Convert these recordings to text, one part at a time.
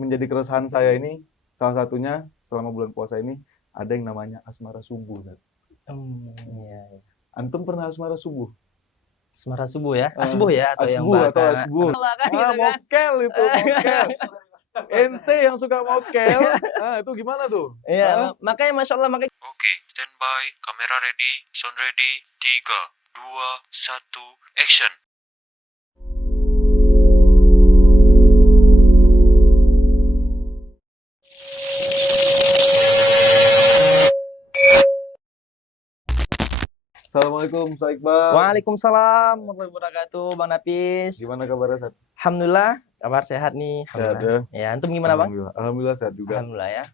menjadi keresahan saya ini, salah satunya selama bulan puasa ini ada yang namanya asmara subuh. Zat. Iya, iya. Antum pernah asmara subuh? Asmara subuh ya? Eh, Asbuh ya atau yang asbuh atau bahasa asbuh? Allah kan gitu kan? Mokel itu, mokel. Ente yang suka mokel, itu gimana tuh? Iya, makanya Masya Allah, makanya Oke, standby, kamera ready, sound ready, 3, 2, 1, action. Assalamualaikum, Ustaz Iqbal. Waalaikumsalam warahmatullahi wabarakatuh, Bang Nafis. Gimana kabarnya, Sat? Alhamdulillah, kabar sehat nih. Sehat Alhamdulillah. Ya, antum gimana, Bang? Alhamdulillah sehat juga. Alhamdulillah ya.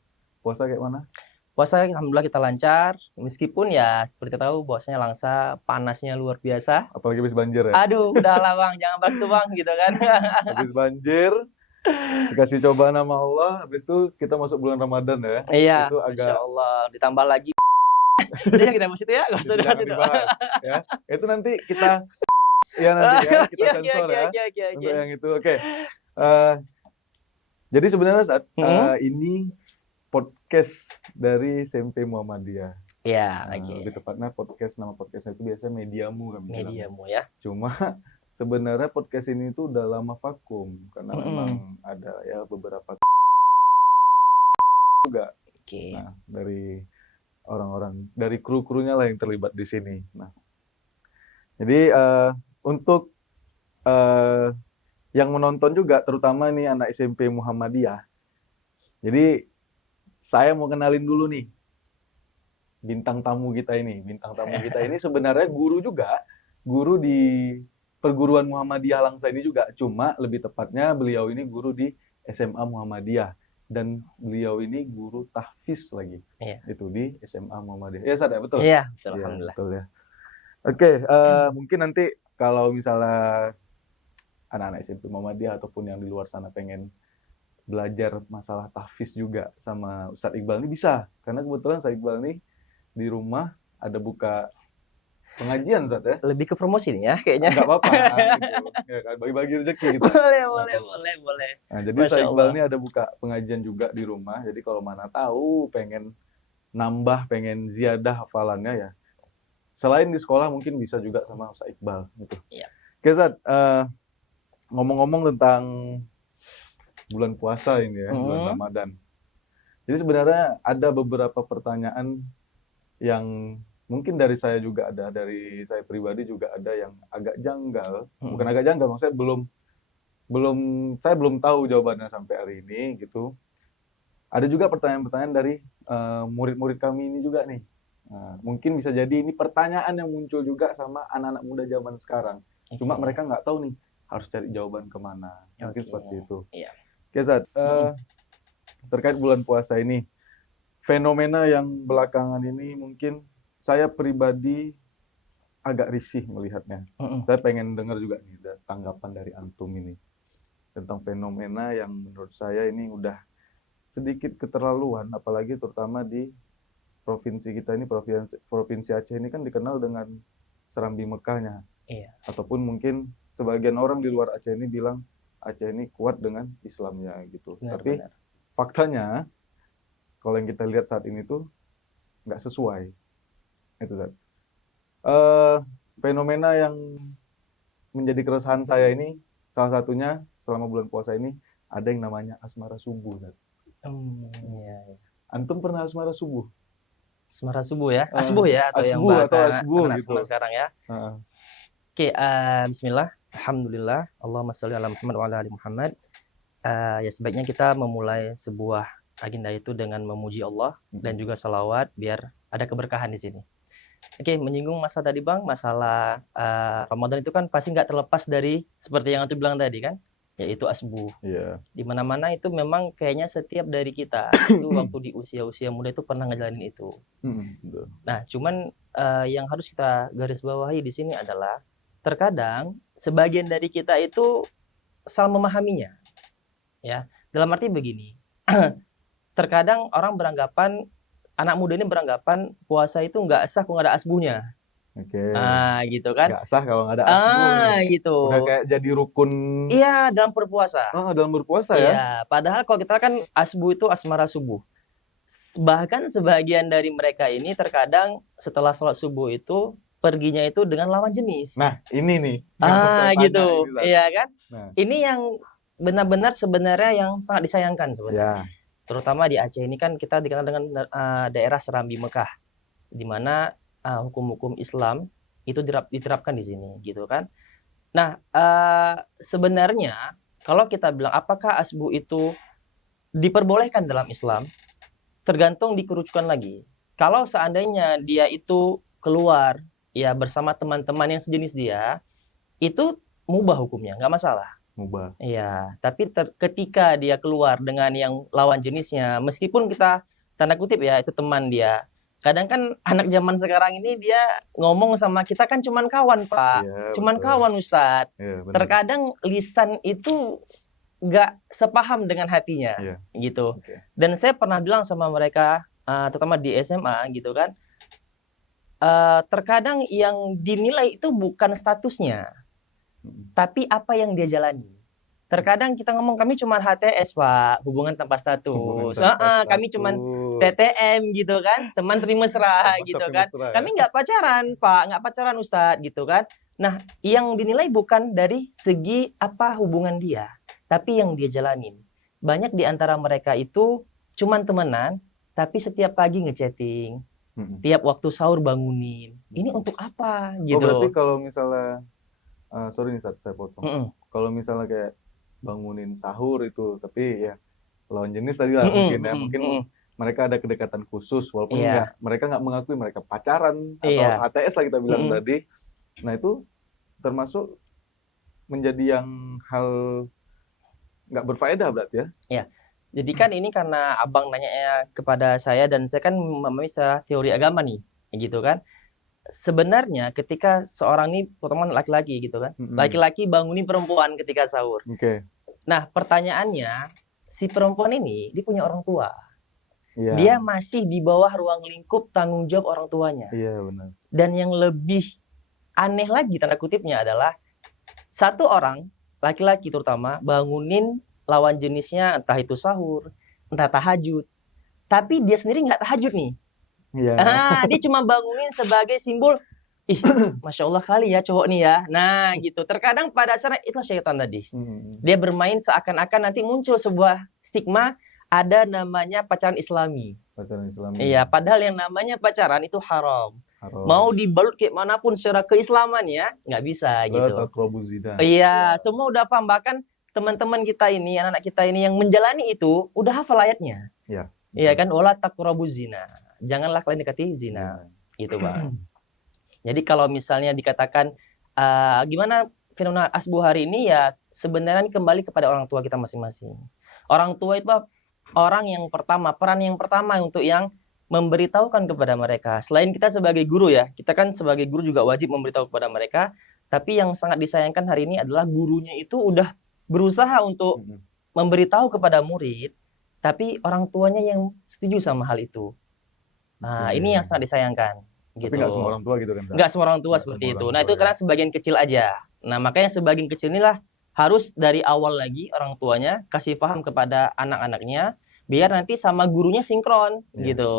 Puasa kayak mana? Puasa alhamdulillah kita lancar, meskipun ya seperti tahu bahwasanya langsa, panasnya luar biasa. Apalagi habis banjir ya? Aduh, udahlah Bang, jangan bahas itu Bang, gitu kan. Habis banjir, dikasih cobaan sama Allah, habis itu kita masuk bulan Ramadan ya. Iya, Itu agak Masya Allah, ditambah lagi. Udah kita bahas itu ya, nggak usah jangan dibahas itu. dibahas ya. Itu nanti kita nanti ya kita sensor ya. Untuk yang itu. Oke. Jadi sebenarnya saat ini podcast dari SMP Muhammadiyah. Iya, Lebih tepatnya nama podcastnya itu biasanya Mediamu kan. Mediamu ya. Cuma sebenarnya podcast ini tuh udah lama vakum karena memang ada ya beberapa juga. Nah, dari orang-orang dari kru-krunya lah yang terlibat di sini. Nah, jadi untuk yang menonton juga, terutama nih anak SMP Muhammadiyah. Jadi saya mau kenalin dulu nih bintang tamu kita ini. Bintang tamu kita ini sebenarnya guru juga, guru di perguruan Muhammadiyah Langsa ini juga. Cuma lebih tepatnya beliau ini guru di SMA Muhammadiyah. Dan beliau ini guru tahfiz lagi. Iya. Itu di SMA Muhammadiyah. Iya, Sad, ya? Betul? Iya, betul, alhamdulillah. Betul ya. Oke, mungkin nanti kalau misalnya anak-anak SMP Muhammadiyah ataupun yang di luar sana pengen belajar masalah tahfiz juga sama Ustadz Iqbal ini bisa. Karena kebetulan Ustadz Iqbal nih di rumah ada buka pengajian, Ustadz ya. Lebih ke promosi nih ya kayaknya. Enggak apa-apa gitu. Ya kan, bagi-bagi rezeki gitu. Boleh. Nah, jadi Ustadz Iqbal ini ada buka pengajian juga di rumah. Jadi kalau mana tahu pengen nambah, pengen ziyadah hafalannya ya. Selain di sekolah mungkin bisa juga sama Ustadz Iqbal gitu. Iya. Oke, Ustadz, ngomong-ngomong tentang bulan puasa ini ya, bulan Ramadan. Jadi sebenarnya ada beberapa pertanyaan yang mungkin dari saya juga ada, dari saya pribadi juga ada yang agak janggal. Bukan agak janggal, maksudnya saya belum tahu jawabannya sampai hari ini gitu. Ada juga pertanyaan-pertanyaan dari murid-murid kami ini juga nih. Mungkin bisa jadi ini pertanyaan yang muncul juga sama anak-anak muda zaman sekarang. Cuma mereka nggak tahu nih harus cari jawaban kemana. Mungkin seperti itu. Iya. Oke, Zat, terkait bulan puasa ini, fenomena yang belakangan ini mungkin saya pribadi agak risih melihatnya. Saya pengen dengar juga nih tanggapan dari antum ini tentang fenomena yang menurut saya ini udah sedikit keterlaluan, apalagi terutama di provinsi kita ini, provinsi Aceh ini kan dikenal dengan Serambi Mekahnya. Iya. Ataupun mungkin sebagian orang di luar Aceh ini bilang Aceh ini kuat dengan Islamnya gitu. Tapi faktanya kalau yang kita lihat saat ini tuh nggak sesuai. Itu kan. Fenomena yang menjadi keresahan saya ini salah satunya selama bulan puasa ini ada yang namanya asmara subuh. Iya. Antum pernah asmara subuh? Asmara subuh ya? Asbuh ya atau yang bahasa anak gitu sekarang ya? Oke, bismillah. Alhamdulillah, Allahumma sholli ala Muhammad wa ala ali Muhammad. Ya sebaiknya kita memulai sebuah agenda itu dengan memuji Allah dan juga salawat biar ada keberkahan di sini. Oke, menyinggung masalah tadi Bang, masalah Ramadan itu kan pasti nggak terlepas dari seperti yang Atu bilang tadi kan, yaitu asbuh. Yeah. Di mana-mana itu memang kayaknya setiap dari kita itu waktu di usia-usia muda itu pernah ngejalanin itu. Nah, cuman yang harus kita garis bawahi di sini adalah terkadang sebagian dari kita itu salah memahaminya, ya. Dalam arti begini, terkadang orang beranggapan, anak muda ini beranggapan puasa itu nggak sah kalau nggak ada asbuhnya. Oke. Gitu kan. Nggak sah kalau nggak ada asbu nih. Gitu. Udah kayak jadi rukun. Iya, dalam berpuasa. Dalam berpuasa ya. Iya, padahal kalau kita kan asbu itu asmara subuh. Bahkan sebagian dari mereka ini terkadang setelah sholat subuh itu perginya itu dengan lawan jenis. Nah, ini nih. yang mau saya tanya Gitu. ini, Zat. Iya kan? Nah, Ini yang benar-benar sebenarnya yang sangat disayangkan ya. sebenarnya. Terutama di Aceh ini kan kita dikenal dengan daerah Serambi Mekah, di mana hukum-hukum Islam itu diterapkan di sini, gitu kan. Nah, sebenarnya kalau kita bilang apakah asbu itu diperbolehkan dalam Islam, tergantung dikerucutkan lagi. Kalau seandainya dia itu keluar ya bersama teman-teman yang sejenis dia, itu mubah hukumnya, nggak masalah. Mubah. Iya, tapi ketika dia keluar dengan yang lawan jenisnya, meskipun kita tanda kutip ya itu teman dia, kadang kan anak zaman sekarang ini dia ngomong sama kita kan cuman kawan, Pak. Iya, Cuman betul. kawan, Ustadz. Iya, benar. Terkadang lisan itu nggak sepaham dengan hatinya, Iya. gitu. Oke. Dan saya pernah bilang sama mereka, terutama di SMA gitu kan, terkadang yang dinilai itu bukan statusnya, tapi apa yang dia jalani. Terkadang kita ngomong kami cuma HTS, Pak, hubungan tanpa status. Kami cuma TTM gitu kan, teman tapi mesra gitu kan. Kami nggak pacaran, Pak, nggak pacaran Ustadz gitu kan. Nah, yang dinilai bukan dari segi apa hubungan dia, tapi yang dia jalanin. Banyak di antara mereka itu cuman temenan, tapi setiap pagi ngechatting, tiap waktu sahur bangunin. Ini untuk apa gitu. Berarti kalau misalnya sorry nih saya potong. Kalau misalnya kayak bangunin sahur itu, tapi ya lawan jenis tadi lah mungkin ya, mungkin mereka ada kedekatan khusus walaupun mereka nggak mengakui mereka pacaran atau HTS lah kita bilang tadi. Nah itu termasuk menjadi yang hal nggak berfaedah berarti ya? Iya. Jadi kan ini karena abang nanya kepada saya dan saya kan memahami teori agama nih, gitu kan. Sebenarnya ketika seorang ini pertemuan laki-laki gitu kan, laki-laki bangunin perempuan ketika sahur. Nah pertanyaannya, si perempuan ini dia punya orang tua, dia masih di bawah ruang lingkup tanggung jawab orang tuanya. Iya benar. Dan yang lebih aneh lagi tanda kutipnya adalah satu orang laki-laki terutama bangunin lawan jenisnya entah itu sahur, entah tahajud, tapi dia sendiri nggak tahajud nih. Dia cuma bangunin sebagai simbol, masya Allah kali ya cowok nih ya. Nah gitu. Terkadang pada dasarnya itulah syaitan tadi. Dia bermain seakan-akan nanti muncul sebuah stigma ada namanya pacaran Islami. Pacaran Islami. Iya, padahal yang namanya pacaran itu haram. Mau dibalut kayak manapun secara keislaman ya nggak bisa gitu. Iya, semua udah paham, bahkan teman-teman kita ini, anak-anak kita ini yang menjalani itu udah hafal ayatnya. Iya kan, wala taqrabuz zina. Janganlah kalian dekati zina. Gitu, Bang. Jadi kalau misalnya dikatakan gimana fenomena asbu hari ini ya sebenarnya kembali kepada orang tua kita masing-masing. Orang tua itu orang yang pertama, peran yang pertama untuk yang memberitahukan kepada mereka. Selain kita sebagai guru ya, kita kan sebagai guru juga wajib memberitahu kepada mereka. Tapi yang sangat disayangkan hari ini adalah gurunya itu udah berusaha untuk memberitahu kepada murid, tapi orang tuanya yang setuju sama hal itu. Nah, ini yang sangat disayangkan. Gitu. Tapi nggak semua orang tua gitu kan? Nggak semua orang tua seperti itu. Nah, itu karena sebagian kecil aja. Nah, makanya sebagian kecil inilah harus dari awal lagi orang tuanya kasih paham kepada anak-anaknya, biar nanti sama gurunya sinkron, gitu.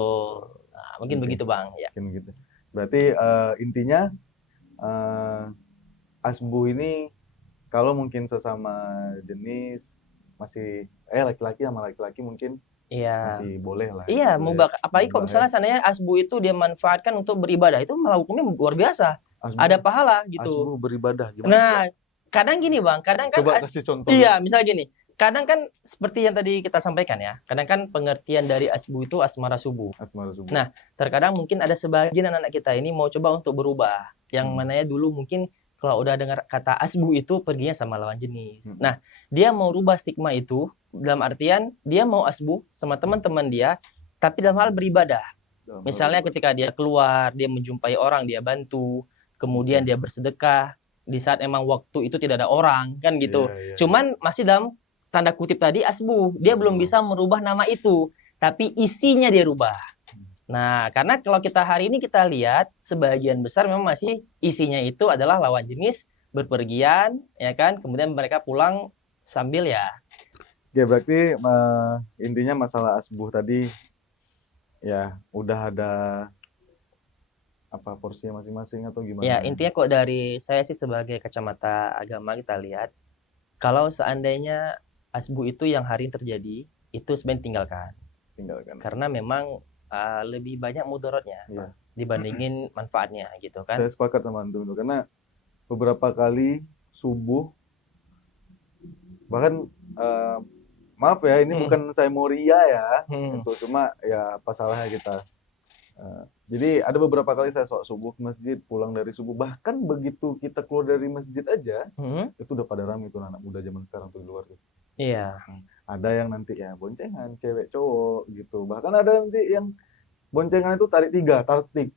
Nah, mungkin begitu, Bang. Ya. Mungkin begitu. Berarti intinya asbu ini kalau mungkin sesama jenis masih laki-laki sama laki-laki mungkin masih boleh lah. Iya, mubah. Apalagi kalau misalnya seandainya asbu itu dia manfaatkan untuk beribadah, itu malah hukumnya luar biasa. Ada pahala gitu. Asbu beribadah gimana? Nah, kadang gini, Bang, kadang kan coba kasih contoh. Iya, misalnya gini. Kadang kan seperti yang tadi kita sampaikan ya. Kadang kan pengertian dari asbu itu asmara subuh. Nah, terkadang mungkin ada sebagian anak-anak kita ini mau coba untuk berubah. Yang mananya dulu mungkin kalau udah dengar kata asbu itu perginya sama lawan jenis. Nah, dia mau rubah stigma itu dalam artian dia mau asbu sama teman-teman dia, tapi dalam hal beribadah. Misalnya ketika dia keluar, dia menjumpai orang, dia bantu, kemudian dia bersedekah di saat emang waktu itu tidak ada orang, kan gitu. Cuman masih dalam tanda kutip tadi asbu, dia belum bisa merubah nama itu, tapi isinya dia rubah. Nah, karena kalau kita hari ini kita lihat sebagian besar memang masih isinya itu adalah lawan jenis berpergian, ya kan? Kemudian mereka pulang sambil ya. Ya berarti intinya masalah asbuh tadi ya udah ada apa porsinya masing-masing atau gimana? Ya, intinya kok dari saya sih sebagai kacamata agama kita lihat, kalau seandainya asbuh itu yang hari ini terjadi, itu sebenarnya tinggalkan. Tinggalkan. Karena memang lebih banyak mudaratnya Iya. dibandingin manfaatnya gitu kan. Saya sepakat sama antum itu karena beberapa kali subuh bahkan maaf ya ini bukan saya mau ria ya itu cuma ya apa salahnya kita jadi ada beberapa kali saya sholat subuh ke masjid pulang dari subuh bahkan begitu kita keluar dari masjid aja itu udah pada ramai tuh anak muda zaman sekarang tuh di luar tuh. Iya. Ada yang nanti ya boncengan cewek cowok gitu bahkan ada nanti yang boncengan itu tarik 3 tartik.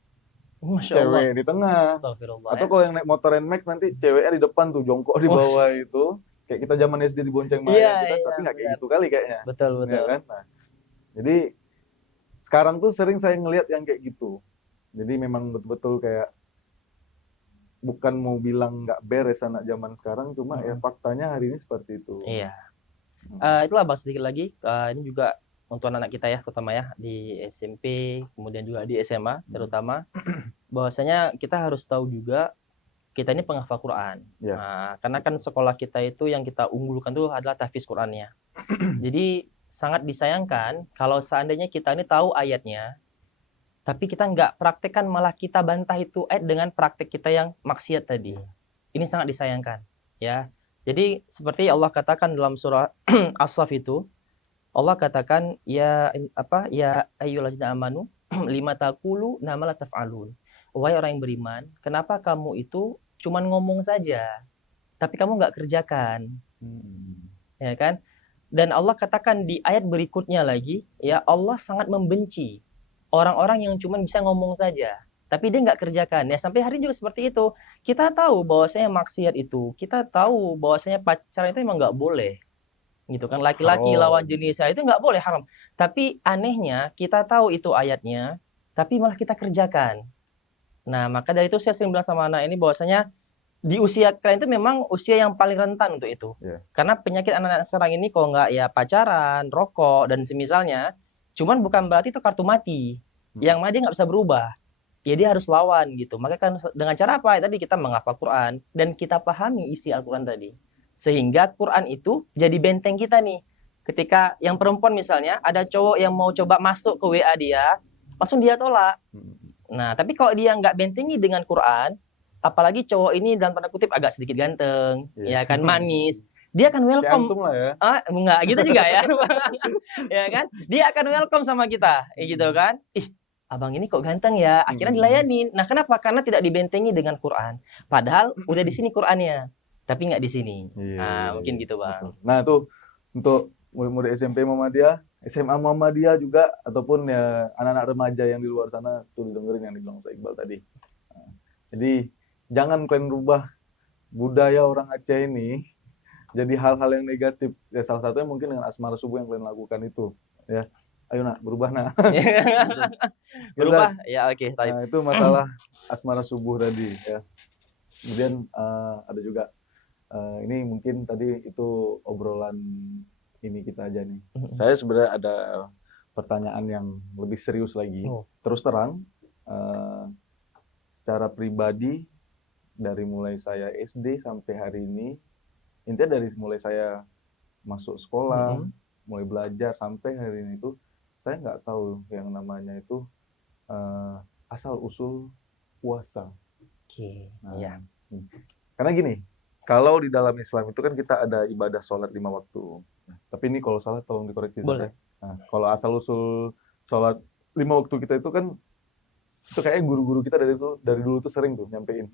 Masya Cewek Allah. di tengah. Astagfirullah. Atau kalau yang naik motor NMAX nanti ceweknya di depan tuh jongkok di bawah itu. Kayak kita zaman SD di bonceng Maya gitu, tapi nggak kayak gitu kali kayaknya. Betul. Ya kan? Nah, jadi sekarang tuh sering saya ngelihat yang kayak gitu. Jadi memang betul-betul kayak bukan mau bilang nggak beres anak zaman sekarang, cuma ya faktanya hari ini seperti itu. Iya. Itulah Bang sedikit lagi. Ini juga untuk anak-anak kita ya, terutama ya di SMP, kemudian juga di SMA terutama, bahwasanya kita harus tahu juga kita ini penghafal Quran. Ya. Nah, karena kan sekolah kita itu yang kita unggulkan itu adalah tahfiz Qurannya. Jadi sangat disayangkan kalau seandainya kita ini tahu ayatnya, tapi kita nggak praktekkan malah kita bantah itu ayat dengan praktek kita yang maksiat tadi. Ini sangat disayangkan, ya. Jadi seperti Allah katakan dalam surah As-Saff itu, Allah katakan ya ayyuhallazina amanu lima taqulu ma la taf'alun. Wahai orang yang beriman, kenapa kamu itu cuman ngomong saja, tapi kamu nggak kerjakan, ya kan? Dan Allah katakan di ayat berikutnya lagi, ya Allah sangat membenci orang-orang yang cuman bisa ngomong saja, tapi dia nggak kerjakan. Ya sampai hari ini juga seperti itu. Kita tahu bahwasanya maksiat itu, kita tahu bahwasanya pacaran itu memang nggak boleh. Gitu kan, laki-laki lawan jenisnya itu nggak boleh, haram. Tapi anehnya kita tahu itu ayatnya, tapi malah kita kerjakan. Nah, maka dari itu saya sering bilang sama anak ini bahwasanya di usia kalian itu memang usia yang paling rentan untuk itu. Karena penyakit anak-anak sekarang ini kalau nggak ya pacaran, rokok dan semisalnya, cuman bukan berarti itu kartu mati. Yang mana dia nggak bisa berubah. Ya dia harus lawan gitu. Maka kan dengan cara apa? Tadi kita menghafal Quran dan kita pahami isi Al-Quran tadi. Sehingga Quran itu jadi benteng kita nih. Ketika yang perempuan misalnya, ada cowok yang mau coba masuk ke WA dia, langsung dia tolak. Nah, tapi kalau dia nggak bentengi dengan Quran, apalagi cowok ini dalam tanda kutip agak sedikit ganteng, ya kan, manis, dia akan welcome. Lah ya. Enggak gitu juga ya. Ya kan? Dia akan welcome sama kita, gitu kan. Ih, abang ini kok ganteng ya, akhirnya dilayanin. Nah, kenapa? Karena tidak dibentengi dengan Quran. Padahal udah di sini Qurannya, tapi nggak di sini. Nah, mungkin gitu, Bang. Nah, itu untuk murid-murid SMP Muhammadiyah, SMA Muhammadiyah juga, ataupun ya anak-anak remaja yang di luar sana, tuh didengerin yang dibilang Ustaz Iqbal tadi. Nah, jadi, jangan kalian rubah budaya orang Aceh ini jadi hal-hal yang negatif. Ya, salah satunya mungkin dengan asmara subuh yang kalian lakukan itu. Ya, ayo nak, berubah nak. Berubah? Ya, oke. Nah, itu masalah asmara subuh tadi. Ya. Kemudian ada juga ini mungkin tadi itu obrolan ini kita aja nih. Saya sebenarnya ada pertanyaan yang lebih serius lagi. Terus terang, secara pribadi dari mulai saya SD sampai hari ini, intinya dari mulai saya masuk sekolah, mulai belajar sampai hari ini itu, saya nggak tahu yang namanya itu asal usul puasa. Nah, karena gini. Kalau di dalam Islam itu kan kita ada ibadah sholat 5 waktu. Tapi ini kalau salah tolong dikoreksi. Boleh. Nah, kalau asal-usul sholat 5 waktu kita itu kan, itu kayaknya guru-guru kita dari dulu tuh sering tuh nyampein.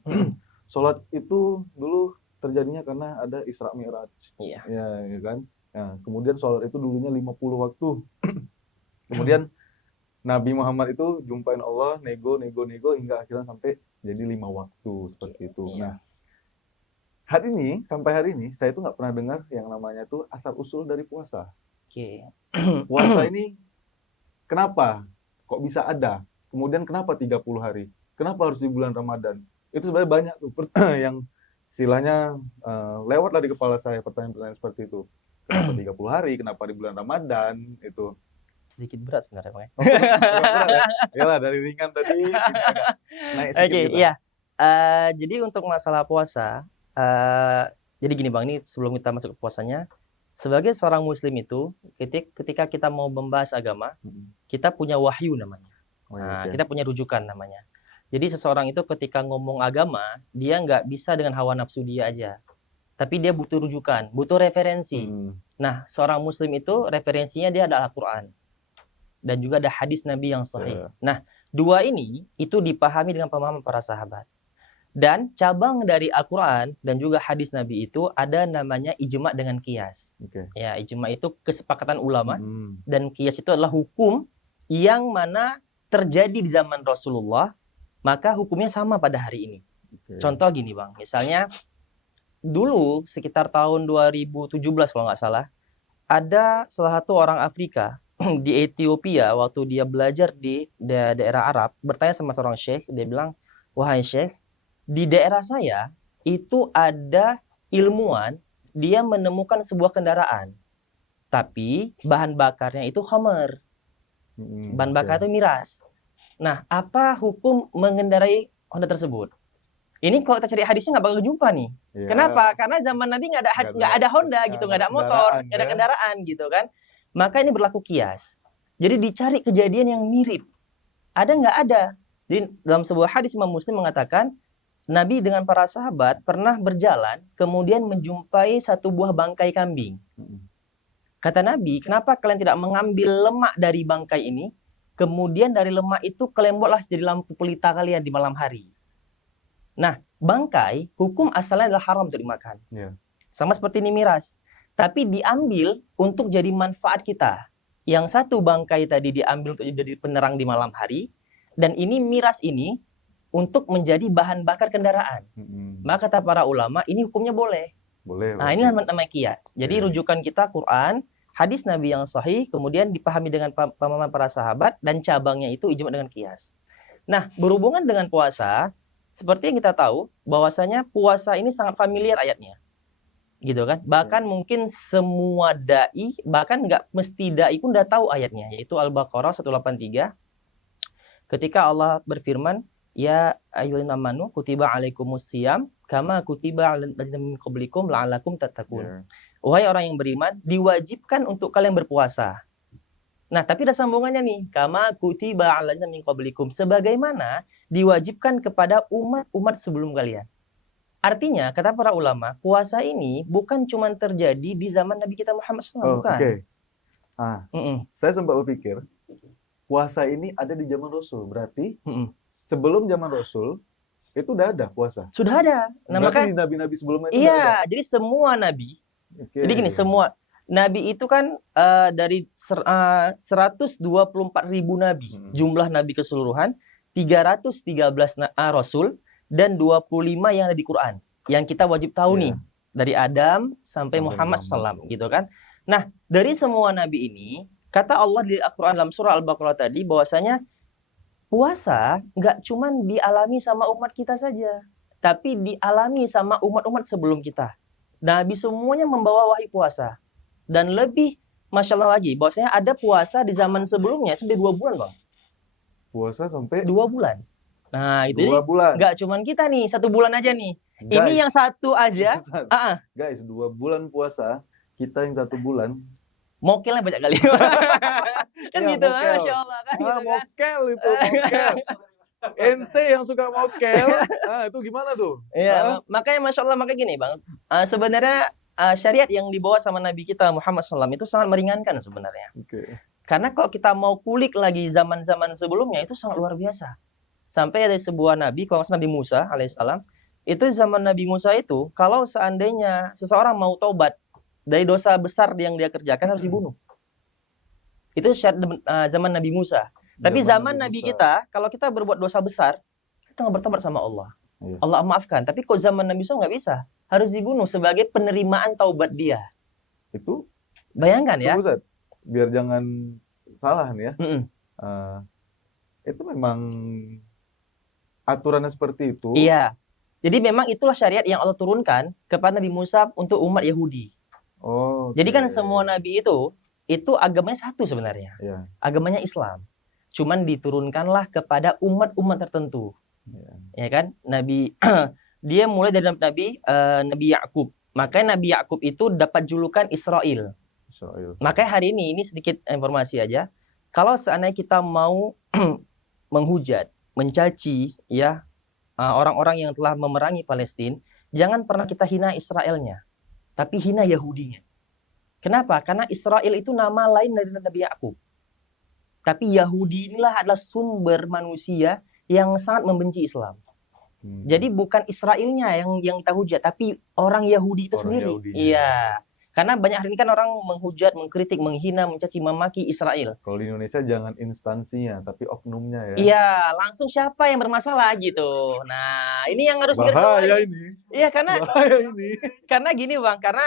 Sholat itu dulu terjadinya karena ada Isra Mi'raj. Iya. Ya kan? Nah, kemudian sholat itu dulunya 50 waktu. Kemudian Nabi Muhammad itu jumpain Allah, nego hingga akhirnya sampai jadi 5 waktu seperti itu. Nah, sampai hari ini saya tuh nggak pernah dengar yang namanya tuh asal usul dari puasa. Puasa ini kenapa kok bisa ada? Kemudian kenapa 30 hari? Kenapa harus di bulan Ramadan? Itu sebenarnya banyak tuh yang istilahnya lewatlah di kepala saya pertanyaan-pertanyaan seperti itu. Kenapa 30 hari? Kenapa di bulan Ramadan? Itu sedikit berat sebenarnya, Bang. berat ya? Iyalah, dari ringan tadi ini agak naik sedikit Oke, kita. iya. Jadi untuk masalah puasa, jadi gini Bang, ini sebelum kita masuk ke puasanya, sebagai seorang muslim itu ketika kita mau membahas agama, kita punya wahyu namanya. Oh, Nah, oke. kita punya rujukan namanya. Jadi seseorang itu ketika ngomong agama, dia nggak bisa dengan hawa nafsu dia aja. Tapi dia butuh rujukan, butuh referensi. Nah, seorang muslim itu referensinya dia ada Al-Quran. Dan juga ada hadis Nabi yang sahih. Nah, dua ini itu dipahami dengan pemahaman para sahabat. Dan cabang dari Al-Quran dan juga hadis Nabi itu ada namanya ijma dengan qiyas. Oke. Ya, ijma itu kesepakatan ulama dan qiyas itu adalah hukum yang mana terjadi di zaman Rasulullah, maka hukumnya sama pada hari ini. Oke. Contoh gini Bang, misalnya dulu sekitar tahun 2017 kalau nggak salah, ada salah satu orang Afrika di Ethiopia waktu dia belajar di daerah Arab, bertanya sama seorang syekh, dia bilang, "Wahai syekh, di daerah saya itu ada ilmuwan, dia menemukan sebuah kendaraan, tapi bahan bakarnya itu khamar, bahan bakar itu miras. Nah, apa hukum mengendarai Honda tersebut?" Ini kalau kita cari hadisnya nggak bakal jumpa nih. Ya. Kenapa? Karena zaman Nabi nggak ada Honda gitu, nggak ada motor, nggak ada kendaraan gitu kan. Maka ini berlaku kias. Jadi dicari kejadian yang mirip. Ada nggak ada? Jadi dalam sebuah hadis Imam Muslim mengatakan, Nabi dengan para sahabat pernah berjalan, kemudian menjumpai satu buah bangkai kambing. Kata Nabi, kenapa kalian tidak mengambil lemak dari bangkai ini, kemudian dari lemak itu kalian buatlah jadi lampu pelita kalian di malam hari. Nah, bangkai, hukum asalnya adalah haram untuk dimakan. Sama seperti ini miras. Tapi diambil untuk jadi manfaat kita. Yang satu bangkai tadi diambil untuk jadi penerang di malam hari, dan ini miras ini untuk menjadi bahan bakar kendaraan. Maka kata para ulama, ini hukumnya boleh. Nah, ini namanya qiyas. Jadi rujukan kita Quran, hadis Nabi yang sahih, kemudian dipahami dengan pemahaman para sahabat, dan cabangnya itu ijma dengan qiyas. Nah, berhubungan dengan puasa, seperti yang kita tahu, bahwasanya puasa ini sangat familiar ayatnya. Gitu kan? Bahkan mungkin semua dai, bahkan nggak mesti dai pun udah tahu ayatnya, yaitu Al-Baqarah 183. Ketika Allah berfirman, "Ya ayyuhallazina amanu kutiba alaikumusiyam kama kutiba alal ladzina min qablikum la'allakum tattaqun." Wahai orang yang beriman, diwajibkan untuk kalian berpuasa. Nah, tapi ada sambungannya nih, kama kutiba alal ladzina min qablikum, sebagaimana diwajibkan kepada umat-umat sebelum kalian. Artinya, kata para ulama, puasa ini bukan cuma terjadi di zaman Nabi kita Muhammad SAW. Bukan. Oke. Saya sempat berpikir, puasa ini ada di zaman Rasul. Berarti sebelum zaman Rasul, itu udah ada puasa? Sudah ada. Nah, berarti nabi-nabi sebelumnya itu iya, jadi semua nabi. Jadi gini, semua nabi itu kan dari 124.000 nabi. Jumlah nabi keseluruhan, 313 rasul, dan 25 yang ada di Quran. Yang kita wajib tahu nih, dari Adam sampai Muhammad SAW, gitu kan. Nah, dari semua nabi ini, kata Allah di Al-Quran dalam surah Al-Baqarah tadi, bahwasanya puasa nggak cuma dialami sama umat kita saja, tapi dialami sama umat-umat sebelum kita. Nabi semuanya membawa wahyu puasa. Dan lebih, Masya Allah lagi, bahwasanya ada puasa di zaman sebelumnya, sampai 2 bulan, Bang. Puasa sampai 2 bulan. Nah, itu 2 bulan. Nggak cuman kita nih, 1 bulan aja nih. Guys, ini yang satu aja. Guys, 2 bulan puasa, kita yang 1 bulan. Mokelnya banyak kali. Kan ya, gitu, mokel. Masya Allah. Kan gitu, mokel itu, mokel. Ente yang suka mokel, itu gimana tuh? Iya, makanya Masya Allah, makanya gini Bang. Sebenarnya syariat yang dibawa sama Nabi kita Muhammad SAW itu sangat meringankan sebenarnya. Karena kalau kita mau kulik lagi zaman-zaman sebelumnya, itu sangat luar biasa. Sampai ada sebuah Nabi, kalau Nabi Musa alaihissalam, itu zaman Nabi Musa itu, kalau seandainya seseorang mau taubat dari dosa besar yang dia kerjakan, harus dibunuh. Itu zaman Nabi Musa. Tapi zaman Nabi kita, kalau kita berbuat dosa besar, kita nggak bertobat sama Allah. Allah maafkan. Tapi kok zaman Nabi Musa nggak bisa. Harus dibunuh sebagai penerimaan taubat dia. Itu bayangkan ya. Ustaz, biar jangan salah nih ya. Itu memang aturannya seperti itu. Iya. Jadi memang itulah syariat yang Allah turunkan kepada Nabi Musa untuk umat Yahudi. Oh. Jadi kan semua nabi itu agamanya satu sebenarnya. Iya. Agamanya Islam. Cuman diturunkanlah kepada umat-umat tertentu. Iya. Ya kan? Nabi dia mulai dari Nabi Yakub. Makanya Nabi Yakub itu dapat julukan Israel. Makanya hari ini sedikit informasi aja. Kalau seandainya kita mau menghujat, mencaci ya orang-orang yang telah memerangi Palestina, jangan pernah kita hina Israelnya, tapi hina Yahudinya. Kenapa? Karena Israel itu nama lain dari Nabi Yakub. Tapi Yahudi inilah adalah sumber manusia yang sangat membenci Islam. Jadi bukan Israelnya yang kita hujat, tapi orang Yahudi itu sendiri. Iya. Karena banyak hari ini kan orang menghujat, mengkritik, menghina, mencaci, memaki Israel. Kalau di Indonesia jangan instansinya, tapi oknumnya ya. Iya, langsung siapa yang bermasalah gitu. Nah, ini yang harus bahaya ini. Iya, karena bahaya ini. Karena gini Bang, karena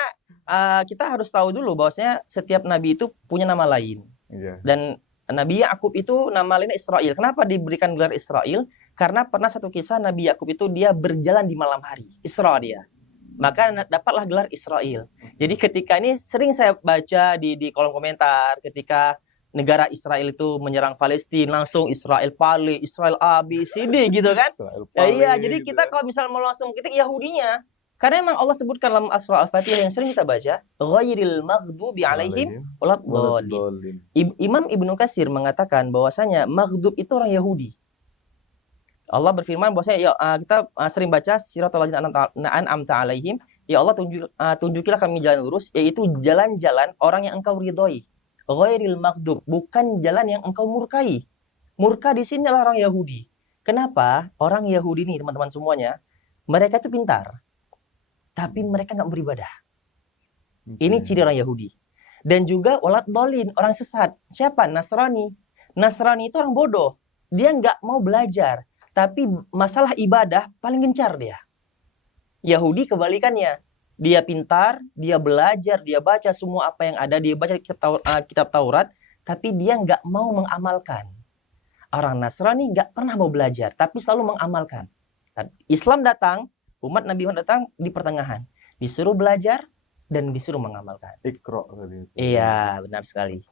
kita harus tahu dulu bahwasanya setiap nabi itu punya nama lain. Iya. Dan Nabi Yakub itu nama lainnya Israel. Kenapa diberikan gelar Israel? Karena pernah satu kisah Nabi Yakub itu dia berjalan di malam hari, Isra dia. Maka dapatlah gelar Israel. Jadi ketika ini sering saya baca di kolom komentar ketika negara Israel itu menyerang Palestina, langsung Israel Pale, Israel A, B, C, D gitu kan. Iya, jadi kita kalau misalnya mau langsung kritik Yahudinya, karena memang Allah sebutkan dalam surah Al-Fatihah yang sering kita baca, ghairil maghdubi alaihim waladdallin. Imam Ibnu Katsir mengatakan bahwasanya maghdub itu orang Yahudi. Allah berfirman bahwasanya kita sering baca siratal ladzina an'amta alaihim, ya Allah tunjukilah kami jalan lurus, yaitu jalan-jalan orang yang engkau ridhoi. Ghairil maghdub, bukan jalan yang engkau murkai. Murka di sini adalah orang Yahudi. Kenapa? Orang Yahudi ini teman-teman semuanya, mereka itu pintar, tapi mereka nggak beribadah. Ini ciri orang Yahudi. Dan juga waladdallin, orang sesat. Siapa? Nasrani. Nasrani itu orang bodoh. Dia nggak mau belajar. Tapi masalah ibadah paling gencar dia. Yahudi kebalikannya. Dia pintar, dia belajar, dia baca semua apa yang ada, dia baca kitab Taurat, tapi dia nggak mau mengamalkan. Orang Nasrani nggak pernah mau belajar, tapi selalu mengamalkan. Islam datang, umat Nabi Muhammad datang di pertengahan. Disuruh belajar dan disuruh mengamalkan. Iqra tadi itu. Iya, benar sekali.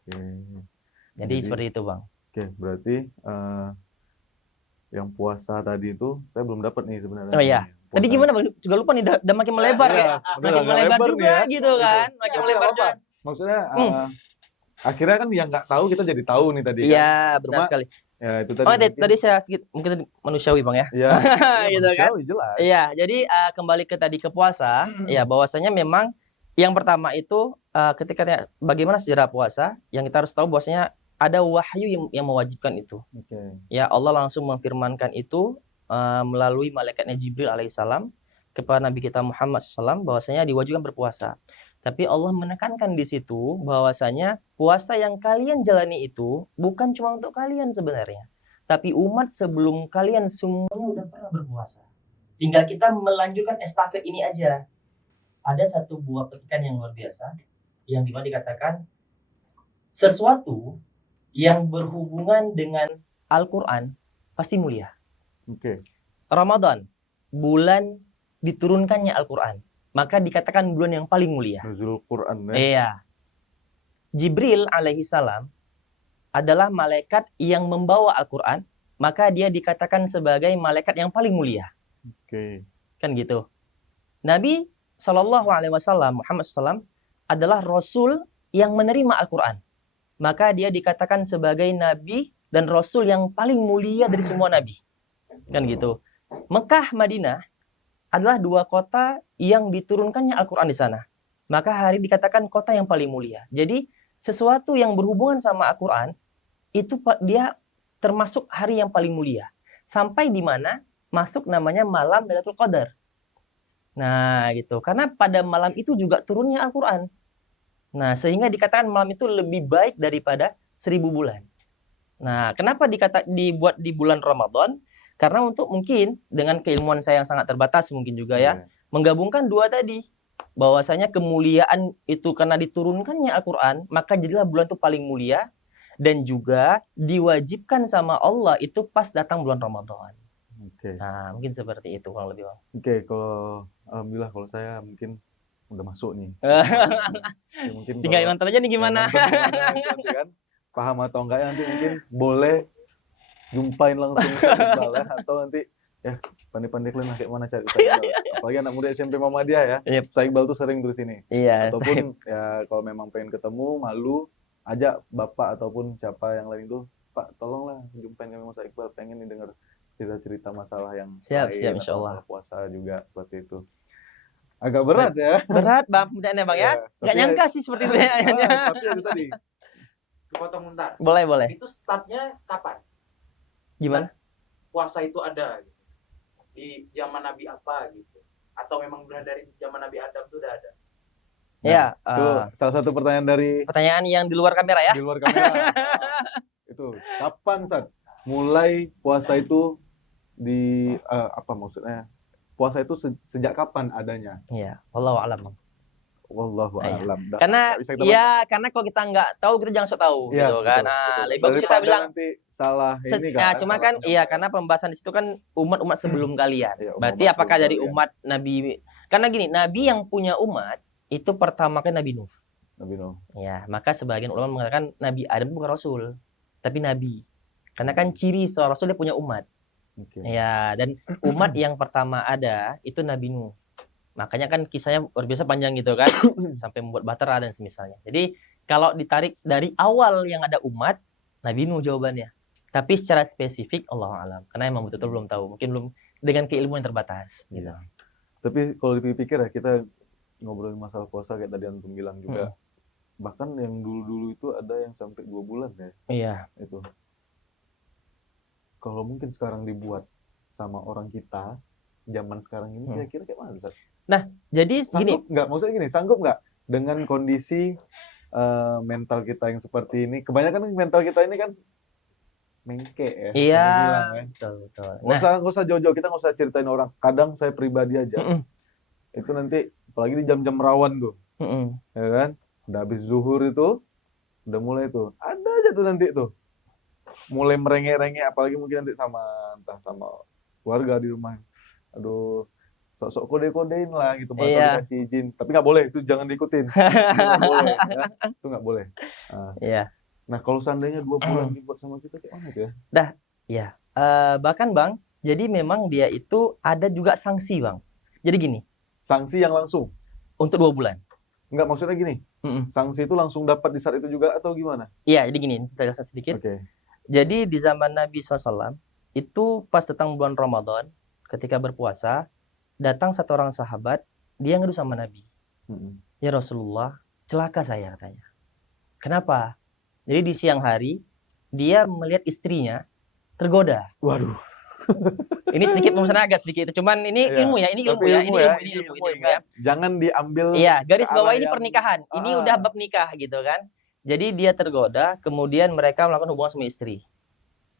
Jadi seperti itu, Bang. Oke, berarti yang puasa tadi itu saya belum dapat nih sebenarnya. Oh iya. Puasa. Tadi gimana Bang? Juga lupa nih, udah makin melebar ya. Makin melebar juga ya. Gitu kan. Makin melebar juga. Maksudnya akhirnya kan yang nggak tahu kita jadi tahu nih tadi kan. Iya, benar sekali. Ya, itu tadi. Oh, tadi saya sedikit mungkin manusiawi Bang ya. Iya. Gitu kan. Jelas. Iya, jadi kembali ke tadi ke puasa, ya bahwasanya memang yang pertama itu ketika bagaimana sejarah puasa, yang kita harus tahu bahwasanya ada wahyu yang mewajibkan itu. Ya, Allah langsung memfirmankan itu melalui malaikatnya Jibril alaihissalam kepada Nabi kita Muhammad SAW bahwasanya diwajibkan berpuasa. Tapi Allah menekankan di situ bahwasanya puasa yang kalian jalani itu bukan cuma untuk kalian sebenarnya, tapi umat sebelum kalian semuanya udah pernah berpuasa. Tinggal kita melanjutkan estafet ini aja. Ada satu buah petikan yang luar biasa yang dimana dikatakan sesuatu yang berhubungan dengan Al-Quran pasti mulia. Ramadan, bulan diturunkannya Al-Quran, maka dikatakan bulan yang paling mulia. Nuzul Quran ya. Iya. Jibril alaihissalam adalah malaikat yang membawa Al-Quran, maka dia dikatakan sebagai malaikat yang paling mulia. Kan gitu. Nabi SAW, Muhammad SAW adalah Rasul yang menerima Al-Quran, maka dia dikatakan sebagai nabi dan rasul yang paling mulia dari semua nabi. Kan gitu. Mekah, Madinah adalah dua kota yang diturunkannya Al-Quran di sana. Maka hari dikatakan kota yang paling mulia. Jadi sesuatu yang berhubungan sama Al-Quran itu dia termasuk hari yang paling mulia. Sampai di mana masuk namanya malam Lailatul Qadar. Nah, gitu. Karena pada malam itu juga turunnya Al-Quran. Nah, sehingga dikatakan malam itu lebih baik daripada 1000 bulan. Nah, kenapa dibuat di bulan Ramadan? Karena untuk mungkin dengan keilmuan saya yang sangat terbatas mungkin juga ya, menggabungkan dua tadi. Bahwasanya kemuliaan itu karena diturunkannya Al-Quran, maka jadilah bulan itu paling mulia. Dan juga diwajibkan sama Allah itu pas datang bulan Ramadan. Oke. Nah, mungkin seperti itu kurang lebih, Bang. Oke, kalau alhamdulillah kalau saya mungkin udah masuk nih. Ya, mungkin Tinggal nonton aja nih gimana. nonton gimana itu nanti kan paham atau enggak nanti mungkin boleh jumpain langsung Ustaz Iqbal ya, atau nanti ya pandai-pandai kalian kayak mana cari Ustaz Iqbal. Apalagi anak muda SMP Muhammadiyah ya. Yep. Ustaz Iqbal tuh sering terus ini. Iya. Ataupun ya kalau memang pengen ketemu malu ajak bapak ataupun siapa yang lain itu, Pak tolonglah jumpain kami Ustaz Iqbal, pengen nih dengar cerita-cerita masalah yang Siap, lain, siap, atau insyaallah. masalah puasa juga seperti itu. Agak berat ya. Berat Bang pertanyaannya Bang ya. Nggak tapi nyangka sih seperti itu ya. tapi itu tadi. Dipotong bentar. Boleh. Itu startnya kapan? Gimana? Puasa itu ada gitu. Di zaman Nabi apa gitu? Atau memang udah dari zaman Nabi Adam tuh udah ada? Ya, Itu salah satu pertanyaan dari pertanyaan yang di luar kamera ya. di luar kamera. Itu kapan Sat mulai puasa itu apa maksudnya? Puasa itu sejak kapan adanya? Iya, wallahu a'lam, Bang. Wallahu Iya. a'lam. Karena kalau kita nggak tahu kita jangan sok tahu Iya, gitu kan. betul, Nah, betul. lebih bagus kita Daripada bilang nanti salah ini kan. cuma salah kan penyampaian. iya karena pembahasan di situ kan umat-umat sebelum kalian. Iya, Berarti umat apakah sebelum dari kalian. umat Nabi, karena gini, Nabi yang punya umat itu pertama kan Nabi Nuh. Nabi Nuh. Ya, maka sebagian ulama mengatakan Nabi Adam bukan rasul, tapi nabi. Karena kan ciri seorang rasul dia punya umat. Oke. Ya, dan umat yang pertama ada itu Nabi Nuh. Makanya kan kisahnya luar biasa panjang gitu kan, sampai membuat bahtera dan semisalnya. Jadi kalau ditarik dari awal yang ada umat, Nabi Nuh jawabannya. Tapi secara spesifik Allah alam, karena emang betul-betul belum tahu, mungkin belum dengan keilmuan yang terbatas. Gitu. Iya. Tapi kalau dipikir ya kita ngobrolin masalah puasa kayak tadi antum bilang juga. Bahkan yang dulu-dulu itu ada yang sampai 2 bulan ya. Iya. Itu. Kalau mungkin sekarang dibuat sama orang kita zaman sekarang ini kira-kira kayak mana Ustaz? Jadi gini, Sanggup nggak? Maksudnya gini, sanggup nggak dengan kondisi mental kita yang seperti ini? Kebanyakan mental kita ini kan mengke ya. iya, bisa dibilang ya. betul. Nggak usah jauh-jauh, kita nggak usah ceritain orang. Kadang saya pribadi aja, itu nanti apalagi di jam-jam rawan tuh, ya kan? Udah habis zuhur itu, udah mulai tuh, ada aja tuh nanti tuh, mulai merengek-rengek, apalagi mungkin nanti entah sama keluarga di rumah. Aduh, sok-sok kode-kodein lah gitu, mau Iya. dikasih izin, tapi nggak boleh, itu jangan diikutin. Nggak boleh, ya. Itu nggak boleh. Iya. Nah, kalau seandainya 2 bulan dibuat sama kita kayak mana tuh ya? Iya. Bahkan Bang, jadi memang dia itu ada juga sanksi Bang. Jadi gini, Sanksi yang langsung? untuk 2 bulan. Nggak, maksudnya gini, sanksi itu langsung dapat di saat itu juga atau gimana? Iya, jadi gini, saya jelaskan sedikit. Oke. Jadi di zaman Nabi SAW, itu pas datang bulan Ramadan, ketika berpuasa, datang satu orang sahabat, dia ngadu sama Nabi. Ya Rasulullah, celaka saya katanya. Kenapa? Jadi di siang hari, dia melihat istrinya tergoda. Waduh. Ini sedikit misalnya agak sedikit, cuman ini Iya. ilmu ya, ini ilmu Tapi ya, ilmu ini ya, ilmu, ini ilmu ingat. ya. Jangan diambil. Iya, garis ke bawah arah ini yang- pernikahan. Ini Ah. udah bab nikah gitu kan. Jadi dia tergoda, kemudian mereka melakukan hubungan sama istri.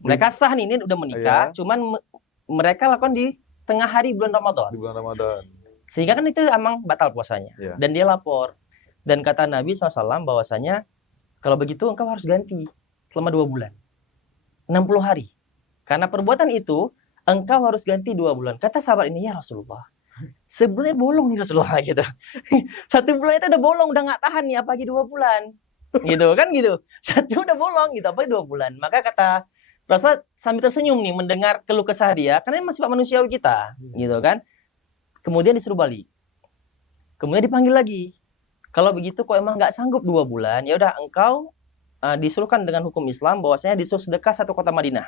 Mereka sah nih, ini udah menikah, cuman mereka lakukan di tengah hari bulan Ramadan. Di bulan Ramadan. Sehingga kan itu emang batal puasanya. Iya. Dan dia lapor. Dan kata Nabi SAW bahwasanya, kalau begitu engkau harus ganti selama 2 bulan. 60 hari. Karena perbuatan itu, engkau harus ganti 2 bulan. Kata sahabat ini, ya Rasulullah, sebenarnya bolong nih Rasulullah gitu. 1 bulan itu udah bolong, udah nggak tahan nih, apalagi 2 bulan. Gitu kan gitu. 1 udah bolong gitu, apalagi 2 bulan. Maka kata Rasul sambil tersenyum nih mendengar keluh kesah dia, karena ini masih sifat manusiawi kita, gitu kan. Kemudian disuruh balik. Kemudian dipanggil lagi. Kalau begitu kok emang nggak sanggup 2 bulan, ya udah engkau disuruhkan dengan hukum Islam bahwasanya disuruh sedekah 1 kota Madinah.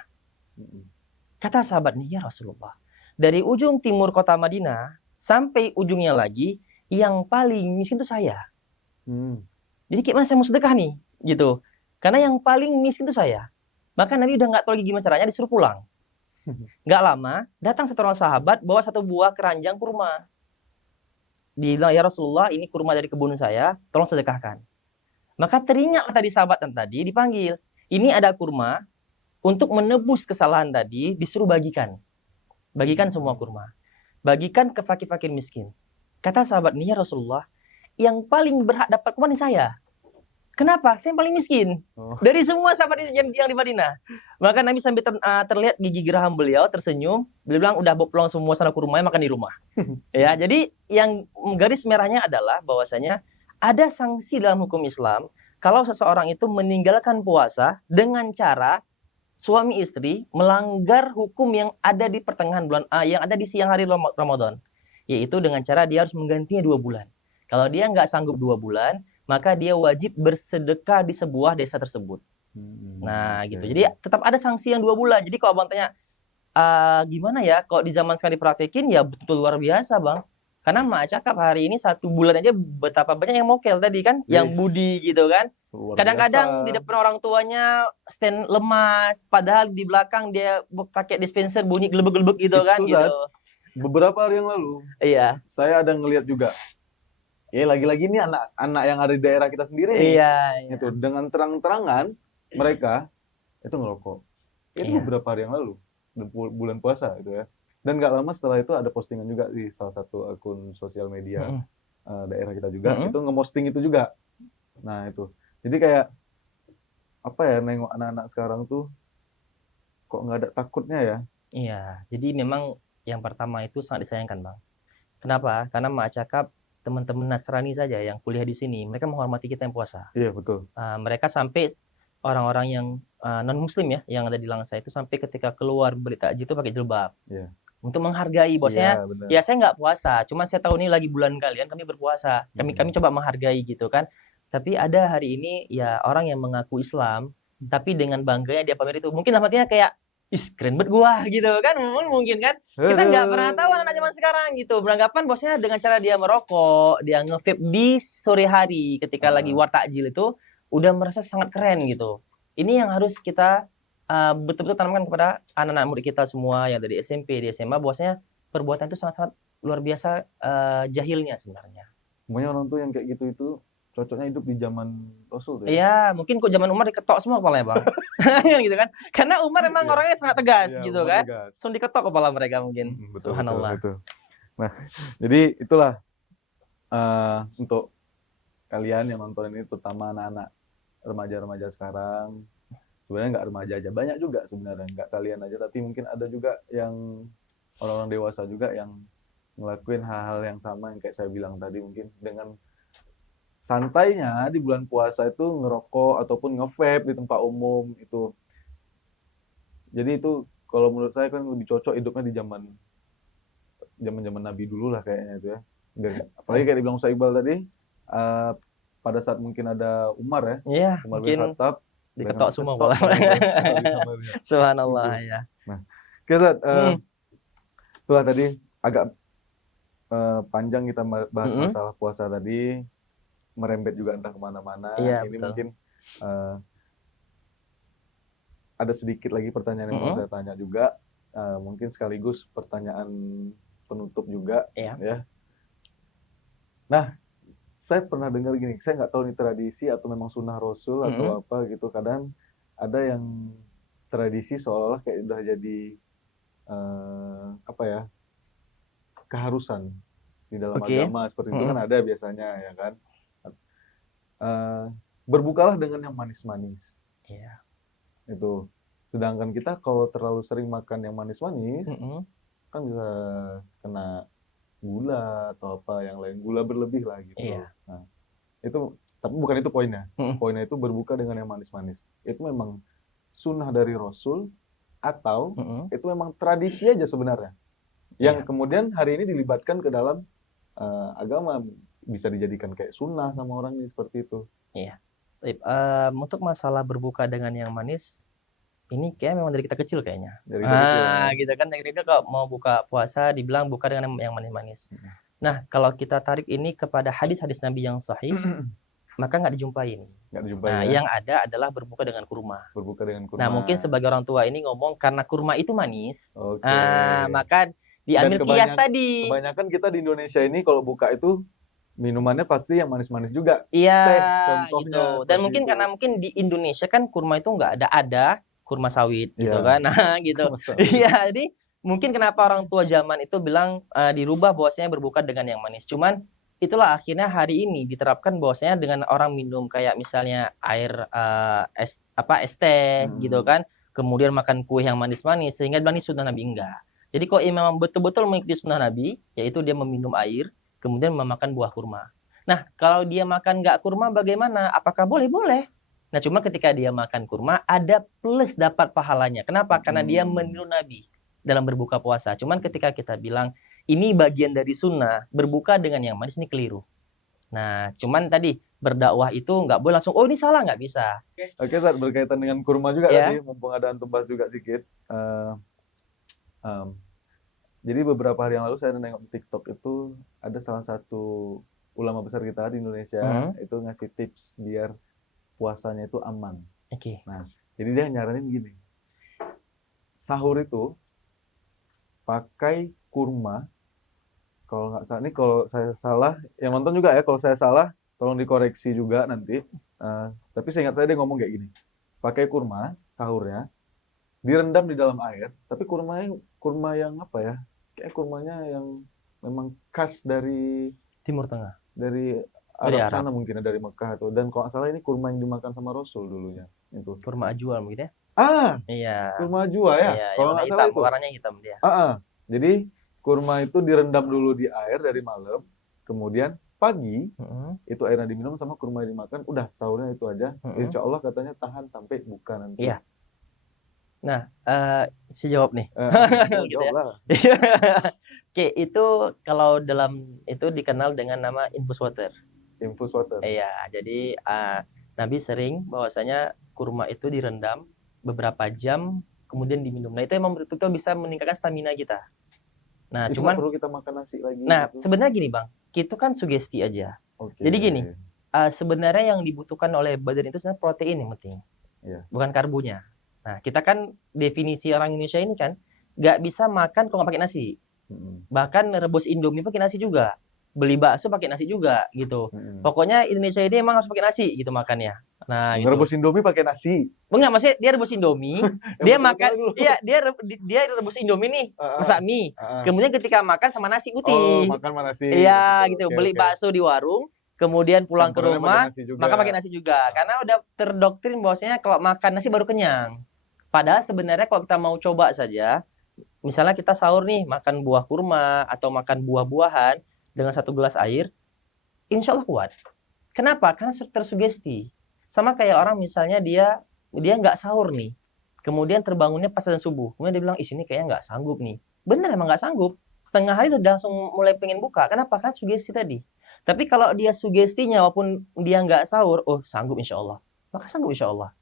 Kata sahabat nih, ya Rasulullah, dari ujung timur kota Madinah sampai ujungnya lagi, yang paling miskin itu saya. Jadi gimana saya mau sedekah nih, gitu. Karena yang paling miskin itu saya. Maka Nabi udah nggak tahu lagi gimana caranya, disuruh pulang. Nggak lama, datang satu orang sahabat bawa 1 buah keranjang kurma. Dia bilang, ya Rasulullah, ini kurma dari kebun saya, tolong sedekahkan. Maka teringat tadi sahabat yang tadi dipanggil. Ini ada kurma, untuk menebus kesalahan tadi, disuruh bagikan. Bagikan semua kurma. Bagikan ke fakir-fakir miskin. Kata sahabat ini, ya Rasulullah, yang paling berhak dapat kurma ini saya. Kenapa? Saya yang paling miskin. Oh. Dari semua sahabat yang di Madinah. Maka Nabi sampai terlihat gigi geram beliau tersenyum. Beliau bilang udah pulang semua sana ke rumahnya, makan di rumah. Ya, jadi yang garis merahnya adalah bahwasanya ada sanksi dalam hukum Islam kalau seseorang itu meninggalkan puasa dengan cara suami istri melanggar hukum yang ada di pertengahan bulan yang ada di siang hari Ramadan, yaitu dengan cara dia harus menggantinya 2 bulan. Kalau dia nggak sanggup 2 bulan, maka dia wajib bersedekah di sebuah desa tersebut. Nah, gitu. Jadi tetap ada sanksi yang 2 bulan. Jadi kalau Bang tanya, gimana ya kalau di zaman sekarang dipraktekin, ya betul luar biasa, Bang. Karena Mak Cakap hari ini 1 bulan aja betapa banyak yang mokel tadi kan, yang budi gitu kan. Kadang-kadang di depan orang tuanya stand lemas, padahal di belakang dia pakai dispenser bunyi gelebek-gelebek gitu kan, gitu. Beberapa hari yang lalu, iya, saya ada ngelihat juga. Ya lagi-lagi ini anak-anak yang ada di daerah kita sendiri nih. Iya. Itu dengan terang-terangan mereka itu ngerokok. Itu beberapa hari yang lalu, bulan puasa itu ya. Dan nggak lama setelah itu ada postingan juga di salah satu akun sosial media daerah kita juga, itu nge-posting itu juga. Nah itu, jadi kayak apa ya, nengok anak-anak sekarang tuh kok nggak ada takutnya ya. Iya, jadi memang yang pertama itu sangat disayangkan, Bang. Kenapa? Karena Mak Cakap teman-teman Nasrani saja yang kuliah di sini, mereka menghormati kita yang puasa. Iya, betul. Mereka sampai orang-orang yang non-muslim ya, yang ada di Langsa itu sampai ketika keluar berita takjil itu pakai jilbab. Iya. Untuk menghargai bosnya. Ya saya nggak puasa, cuman saya tahu ini lagi bulan kalian, kami berpuasa. Kami coba menghargai gitu kan. Tapi ada hari ini ya orang yang mengaku Islam, tapi dengan bangganya dia pamer itu. Mungkin artinya kayak keren banget gua gitu kan, mungkin kan. Kita nggak pernah tahu anak zaman sekarang gitu beranggapan bosnya dengan cara dia merokok, dia nge-vape di sore hari ketika lagi war takjil itu udah merasa sangat keren gitu. Ini yang harus kita betul-betul tanamkan kepada anak-anak murid kita semua yang dari SMP, di SMA, bahwasanya perbuatan itu sangat-sangat luar biasa jahilnya sebenarnya. Semuanya orang tuh yang kayak gitu itu cocoknya hidup di zaman Rasul tuh. Iya, mungkin kok zaman Umar diketok semua kepalanya, Bang. Kan gitu kan? Karena Umar emang orangnya sangat tegas gitu kan. Langsung diketok kepala mereka mungkin. Betul, Subhanallah. betul. Nah, jadi itulah untuk kalian yang nonton ini, terutama anak-anak remaja-remaja sekarang. Sebenarnya nggak remaja aja, banyak juga sebenarnya, nggak kalian aja, tapi mungkin ada juga yang orang-orang dewasa juga yang ngelakuin hal-hal yang sama yang kayak saya bilang tadi, mungkin dengan santainya di bulan puasa itu ngerokok ataupun nge-vape di tempat umum itu. Jadi itu kalau menurut saya kan lebih cocok hidupnya di zaman Nabi dulu lah kayaknya itu ya. Apalagi kayak dibilang Ustaz Iqbal tadi, pada saat mungkin ada Umar ya. Iya, Umar bin Khattab diketok semua malah. Subhanallah ya. Nah, oke Ustaz, itulah tadi agak panjang kita bahas masalah puasa tadi, merembet juga entah kemana-mana. Iya, ini betul. mungkin ada sedikit lagi pertanyaan yang mau saya tanya juga, mungkin sekaligus pertanyaan penutup juga. Iya. Ya. Nah, saya pernah dengar gini, saya nggak tahu ini tradisi atau memang sunnah Rasul atau apa gitu. Kadang ada yang tradisi seolah-olah kayak udah jadi apa ya, keharusan di dalam agama seperti itu kan ada biasanya ya kan. Berbukalah dengan yang manis-manis. Iya. Itu. Sedangkan kita kalau terlalu sering makan yang manis-manis, kan bisa kena gula atau apa yang lain, gula berlebih lah gitu. Iya. Nah, itu tapi bukan itu poinnya. Poinnya itu berbuka dengan yang manis-manis. Itu memang sunnah dari Rasul atau itu memang tradisi aja sebenarnya. Yang kemudian hari ini dilibatkan ke dalam agama, bisa dijadikan kayak sunnah sama orang ini seperti itu. Iya. Untuk masalah berbuka dengan yang manis, ini kayak memang dari kita kecil kayaknya. Dari kita kecil, gitu kan, dari kita kalau mau buka puasa dibilang buka dengan yang manis-manis. Nah, kalau kita tarik ini kepada hadis-hadis Nabi yang sahih, maka nggak dijumpai. Nah, yang ada adalah berbuka dengan kurma. Berbuka dengan kurma. Nah, mungkin sebagai orang tua ini ngomong karena kurma itu manis, maka diambil kias tadi. Kebanyakan kita di Indonesia ini kalau buka itu minumannya pasti yang manis-manis juga. Iya, gitu. Dan mungkin karena mungkin di Indonesia kan kurma itu nggak ada kurma sawit gitu kan. Nah, gitu. Iya, jadi mungkin kenapa orang tua zaman itu bilang dirubah bahwasanya berbuka dengan yang manis. Cuman itulah akhirnya hari ini diterapkan bahwasanya dengan orang minum kayak misalnya air es teh gitu kan, kemudian makan kue yang manis-manis sehingga bilang ini sunnah Nabi, enggak. Jadi kalau memang betul-betul mengikuti sunnah Nabi, yaitu dia meminum air, kemudian memakan buah kurma. Nah, kalau dia makan nggak kurma bagaimana? Apakah boleh? Boleh. Nah, cuma ketika dia makan kurma, ada plus dapat pahalanya. Kenapa? Karena dia meniru Nabi dalam berbuka puasa. Cuman ketika kita bilang, ini bagian dari sunnah, berbuka dengan yang manis, ini keliru. Nah, cuman tadi, berdakwah itu nggak boleh langsung, oh ini salah, nggak bisa. Oke, Ustaz, berkaitan dengan kurma juga Ya. tadi, mumpung ada antum bahas juga sedikit. Jadi beberapa hari yang lalu saya nengok di TikTok itu ada salah satu ulama besar kita di Indonesia itu ngasih tips biar puasanya itu aman. Oke. Nah, jadi dia nyaranin gini. Sahur itu pakai kurma. Kalau nggak salah, ini kalau saya salah, yang nonton juga ya, kalau saya salah, tolong dikoreksi juga nanti. Tapi seingat saya dia ngomong kayak gini. Pakai kurma, sahurnya, direndam di dalam air, tapi kurma yang apa ya? Kayak kurmanya yang memang khas dari Timur Tengah. Dari Arab sana mungkin, dari Mekah tuh. Dan kalau nggak salah ini kurma yang dimakan sama Rasul dulunya. Itu. Kurma ajwa mungkin ya? Iya. Kurma ajwa ya? Iya, kalau nggak salah itu. Warnanya hitam dia. Jadi kurma itu direndam dulu di air dari malam, kemudian pagi itu airnya diminum sama kurma yang dimakan, udah sahurnya itu aja. Insya Allah katanya tahan sampai buka nanti. Iya. Nah, si jawab nih. Gitu ya. Oke, itu kalau dalam itu dikenal dengan nama infus water. Infus water. Iya, jadi Nabi sering bahwasanya kurma itu direndam beberapa jam kemudian diminum. Nah, itu emang betul-betul bisa meningkatkan stamina kita. Nah, itu cuman perlu kita makan nasi lagi. Nah, gitu. sebenarnya gini, Bang. Itu kan sugesti aja. Okay. Jadi gini, sebenarnya yang dibutuhkan oleh badan itu sebenarnya protein yang penting. Yeah. Bukan karbonya. Nah, kita kan definisi orang Indonesia ini kan nggak bisa makan kalau nggak pakai nasi. Bahkan rebus Indomie pakai nasi juga. Beli bakso pakai nasi juga gitu. Pokoknya Indonesia ini emang harus pakai nasi gitu makannya. Nah, gitu. Rebus Indomie pakai nasi. Enggak, maksudnya dia rebus Indomie, dia makan, iya dia rebus Indomie nih, masak mie. Kemudian ketika makan sama nasi putih. Oh, makan sama nasi. Iya, gitu. Beli bakso di warung, kemudian pulang ke rumah, maka pakai nasi juga. Karena udah terdoktrin bahwasanya kalau makan nasi baru kenyang. Padahal sebenarnya kalau kita mau coba saja, misalnya kita sahur nih, makan buah kurma atau makan buah-buahan dengan 1 gelas air, insya Allah kuat. Kenapa? Karena tersugesti. Sama kayak orang misalnya dia nggak sahur nih, kemudian terbangunnya pas azan subuh, kemudian dia bilang, ini kayaknya nggak sanggup nih. Bener, emang nggak sanggup. Setengah hari udah langsung mulai pengen buka. Kenapa? Kan sugesti tadi. Tapi kalau dia sugestinya walaupun dia nggak sahur, oh sanggup insya Allah. Maka sanggup insya Allah.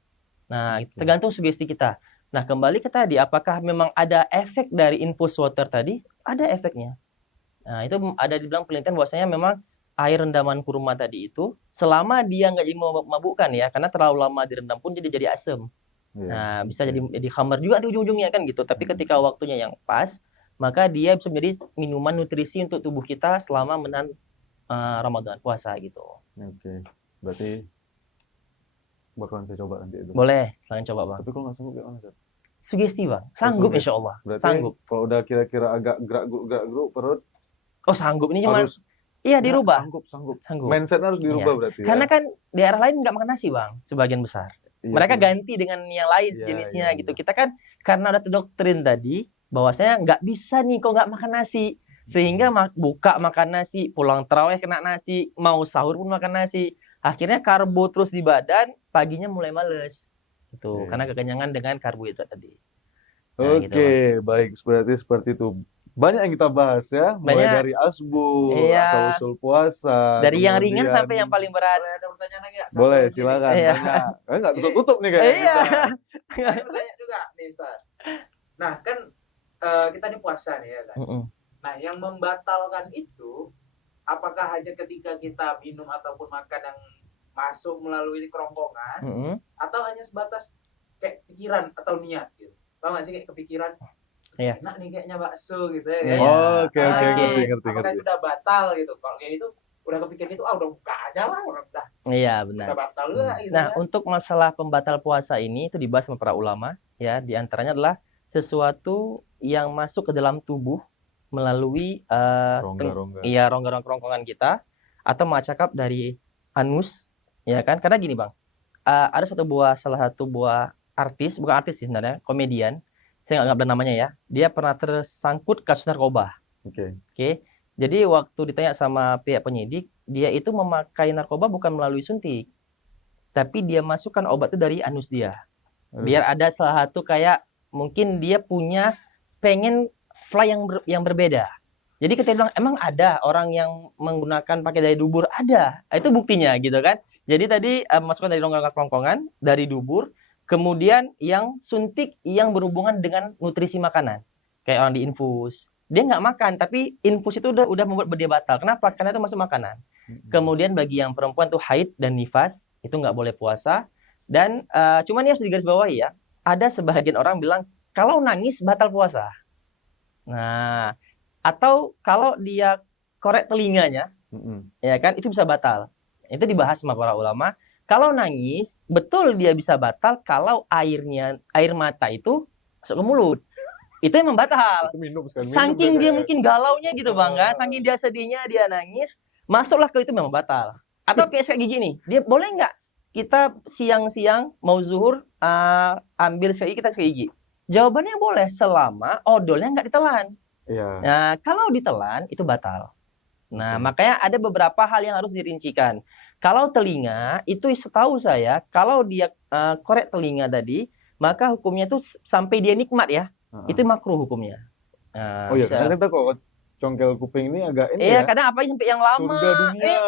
Nah, tergantung sugesti kita. Nah, kembali ke tadi, apakah memang ada efek dari infus water tadi? Ada efeknya. Nah, itu ada dibilang penelitian bahwasanya memang air rendaman kurma tadi itu, selama dia nggak jadi memabukkan ya, karena terlalu lama direndam pun jadi asam. Nah, bisa jadi khamar juga di ujung-ujungnya kan gitu. Tapi ketika waktunya yang pas, maka dia bisa menjadi minuman nutrisi untuk tubuh kita selama menahan Ramadan, puasa gitu. Oke. Berarti bakalan saya coba nanti itu. Boleh, kalian coba, Bang. Tapi kalau nggak sanggup gimana, Ustaz? Sugesti, Bang. Sanggup insya Allah. Berarti sanggup. Kalau udah kira-kira agak gerak-geruk perut, oh sanggup ini cuma iya dirubah. Sanggup. Sanggup. Mindsetnya harus dirubah berarti. Karena kan daerah lain nggak makan nasi, Bang, sebagian besar. Mereka ganti dengan yang lain sejenisnya gitu. Kita kan karena ada doktrin tadi bahwasanya nggak bisa nih kok nggak makan nasi. Sehingga buka makan nasi, pulang tarawih kena nasi, mau sahur pun makan nasi. Akhirnya karbo terus di badan, paginya mulai males. Gitu. Karena kekenyangan dengan karbohidrat tadi. Nah, Oke, baik, berarti seperti itu. Banyak yang kita bahas ya, mulai dari asbu, asal-usul puasa. Dari yang ringan sampai yang paling berat. Ada pertanyaan lagi nggak? Boleh, silakan. Tanya. Nggak tutup-tutup nih kayaknya. Iya. Tanya juga nih, Ustaz. Nah, kan kita ini puasa nih ya kan. Nah, yang membatalkan itu, apakah hanya ketika kita minum ataupun makan yang masuk melalui kerongkongan, atau hanya sebatas kayak pikiran atau niat gitu? Paham nggak sih, kayak kepikiran? Enak nih kayaknya bakso gitu ya kan? Oke, ngerti. Apakah itu udah batal gitu? Kalau kayak itu udah kepikiran itu, udah buka aja lah, udah benar. Udah batal juga gitu. Nah, untuk masalah pembatal puasa ini itu dibahas sama para ulama ya, di antaranya adalah sesuatu yang masuk ke dalam tubuh melalui rongga-rongga kerongkongan kita atau cakap dari anus, ya kan? Karena gini Bang, ada salah satu buah artis, bukan artis sih sebenarnya, komedian, saya nggak benar namanya ya, dia pernah tersangkut kasus narkoba. Oke. Jadi waktu ditanya sama pihak penyidik, dia itu memakai narkoba bukan melalui suntik, tapi dia masukkan obat itu dari anus dia. Biar ada salah satu kayak mungkin dia punya pengen fly yang berbeda. Jadi kita bilang emang ada orang yang menggunakan pakai dari dubur, ada. Itu buktinya gitu kan. Jadi tadi masukkan dari rongga kerongkongan, dari dubur, kemudian yang suntik yang berhubungan dengan nutrisi makanan. Kayak orang diinfus. Dia nggak makan, tapi infus itu udah membuat dia batal. Kenapa? Karena itu masuk makanan. Kemudian bagi yang perempuan tuh haid dan nifas, itu nggak boleh puasa. Dan cuman ya harus digarisbawahi ya, ada sebagian orang bilang kalau nangis batal puasa. Nah, atau kalau dia korek telinganya, ya kan itu bisa batal. Itu dibahas sama para ulama. Kalau nangis, betul dia bisa batal kalau air mata itu masuk ke mulut. Itu yang membatal. Saking dia mungkin galaunya gitu Bang, kan? Saking dia sedihnya dia nangis, masuklah ke itu memang batal. Atau kayak gigi nih, dia boleh nggak kita siang-siang mau zuhur ambil kita sikat gigi? Jawabannya boleh selama odolnya nggak ditelan. Nah, kalau ditelan itu batal. Nah, makanya ada beberapa hal yang harus dirincikan. Kalau telinga itu setahu saya, kalau dia korek telinga tadi, maka hukumnya itu sampai dia nikmat ya. Itu makruh hukumnya. Oh iya, karena kita kok congkel kuping ini agak ini ya. Kadang apa sampai yang lama. Surga dunia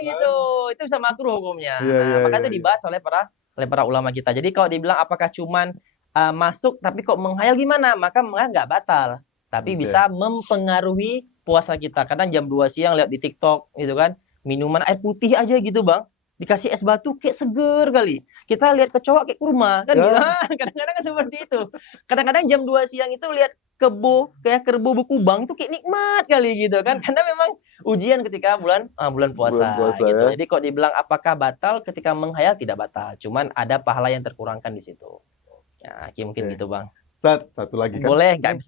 gitu. Itu bisa makruh hukumnya. Maka itu dibahas oleh para ulama kita. Jadi kalau dibilang apakah cuman masuk tapi kok menghayal gimana? Maka nggak batal. Tapi bisa mempengaruhi puasa kita. Kadang jam 2 siang lihat di TikTok gitu kan, minuman air putih aja gitu Bang, dikasih es batu kayak seger kali. Kita lihat kecoa kayak kurma kan gitu. Kadang-kadang seperti itu. Kadang-kadang jam 2 siang itu lihat kerbau berkubang itu kayak nikmat kali gitu kan. Karena memang ujian ketika bulan puasa gitu. Jadi kok dibilang apakah batal ketika menghayal, tidak batal. Cuman ada pahala yang terkurangkan di situ. Ya, mungkin gitu Bang. Satu lagi kan? Boleh, nggak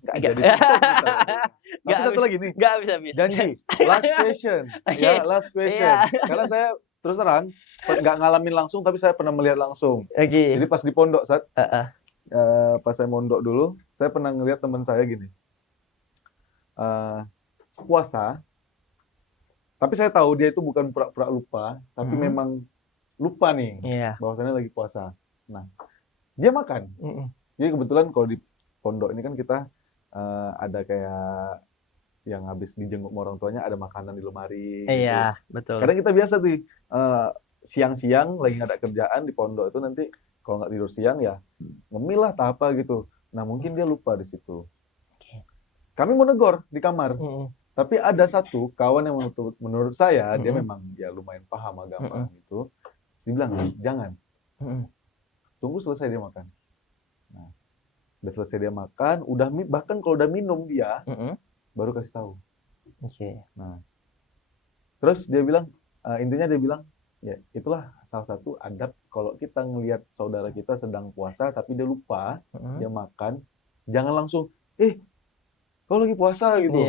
satu lagi nih. Nggak habis. Janji. Last question. Last question. Karena saya terus terang nggak ngalamin langsung, tapi saya pernah melihat langsung. Jadi pas di pondok pas saya mondok dulu, saya pernah ngelihat teman saya gini. Puasa. Tapi saya tahu dia itu bukan pura-pura lupa, tapi memang lupa nih. Bahwasannya lagi puasa. Nah, dia makan. Jadi kebetulan kalau di pondok ini kan kita ada kayak yang habis dijenguk orang tuanya ada makanan di lemari. Iya, gitu. betul. Kadang kita biasa tuh siang-siang lagi nggak ada kerjaan di pondok itu nanti kalau nggak tidur siang ya ngemil lah tak apa gitu. Nah mungkin dia lupa di situ. Kami mau negor di kamar. Tapi ada satu kawan yang menurut saya dia memang dia lumayan paham agama gitu. Dia bilang jangan. Tunggu selesai dia makan. Nah, udah selesai dia makan, bahkan kalau udah minum dia, baru kasih tahu. Nah, terus dia bilang, intinya dia bilang, ya itulah salah satu adab kalau kita ngelihat saudara kita sedang puasa tapi dia lupa, dia makan, jangan langsung, kau lagi puasa gitu.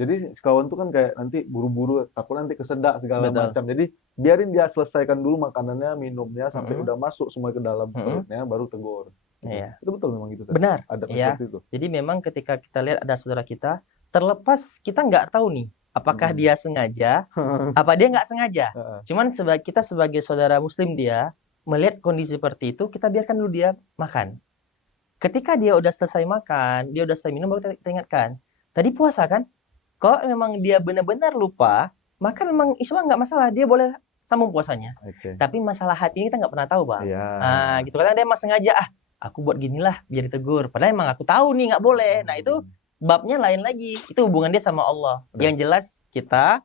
Jadi kawan tuh kan kayak nanti buru-buru, takut nanti kesedak segala macam. Jadi biarin dia selesaikan dulu makanannya, minumnya sampai udah masuk semua ke dalam perutnya, baru tegur. Itu betul memang gitu. Benar. Ada seperti itu. Jadi memang ketika kita lihat ada saudara kita, terlepas kita nggak tahu nih, apakah dia sengaja, apa dia nggak sengaja. Cuman kita sebagai saudara Muslim dia melihat kondisi seperti itu, kita biarkan dulu dia makan. Ketika dia udah selesai makan, dia udah selesai minum, baru kita ingatkan. Tadi puasa kan? Kalau memang dia benar-benar lupa, maka memang Islam nggak masalah, dia boleh sambung puasanya. Tapi masalah hati ini kita nggak pernah tahu Bang. Gitu kadang dia emang sengaja aku buat ginilah biar ditegur. Padahal emang aku tahu nih nggak boleh. Nah itu babnya lain lagi. Itu hubungan dia sama Allah. Yang jelas kita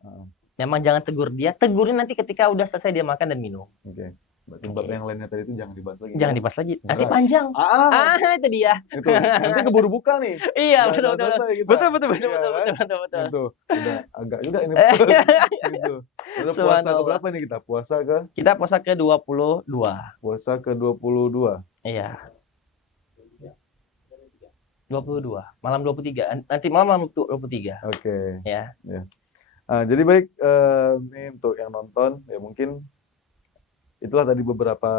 memang jangan tegur dia. Tegurin nanti ketika udah selesai dia makan dan minum. Berarti bab yang lainnya tadi itu jangan dibahas lagi. Jangan dibahas lagi. Nanti panjang. Itu dia. Itu. Nanti keburu buka nih. Iya betul. Betul. Itu udah agak juga ini. Gitu. Udah puasa ke berapa nih kita? Kita puasa ke 22. Puasa ke 22. Iya. 22. Malam 23. Nanti malam 23. Oke. Ya. Jadi baik, ini untuk yang nonton ya mungkin itulah tadi beberapa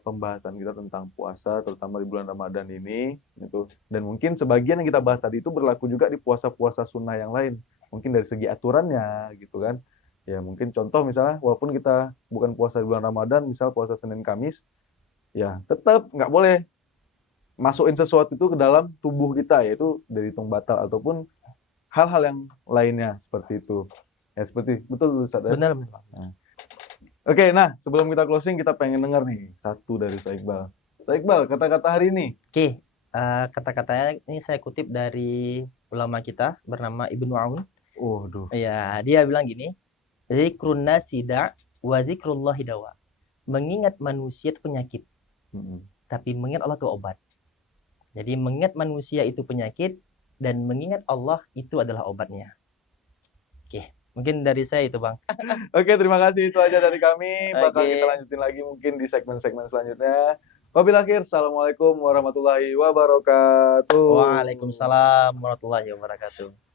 pembahasan kita tentang puasa, terutama di bulan Ramadan ini, gitu. Dan mungkin sebagian yang kita bahas tadi itu berlaku juga di puasa-puasa sunnah yang lain. Mungkin dari segi aturannya, gitu kan. Ya mungkin contoh misalnya, walaupun kita bukan puasa di bulan Ramadan, misal puasa Senin Kamis, ya tetap nggak boleh masukin sesuatu itu ke dalam tubuh kita, yaitu dari hitung batal ataupun hal-hal yang lainnya seperti itu. Ya seperti, betul Ustaz ya? Benar. Oke, nah sebelum kita closing kita pengen dengar nih satu dari Ustaz Iqbal. Ustaz Iqbal, kata-kata hari ini. Oke, kata-katanya ini saya kutip dari ulama kita bernama Ibnu Aun. Ya, dia bilang gini, zikrun nasi da' wa zikrullahi dawa. Mengingat manusia itu penyakit, tapi mengingat Allah itu obat. Jadi mengingat manusia itu penyakit dan mengingat Allah itu adalah obatnya. Oke. Mungkin dari saya itu, Bang. Oke, terima kasih. Itu aja dari kami. Bakal kita lanjutin lagi mungkin di segmen-segmen selanjutnya. Wabillahi akhir. Assalamualaikum warahmatullahi wabarakatuh. Waalaikumsalam warahmatullahi wabarakatuh.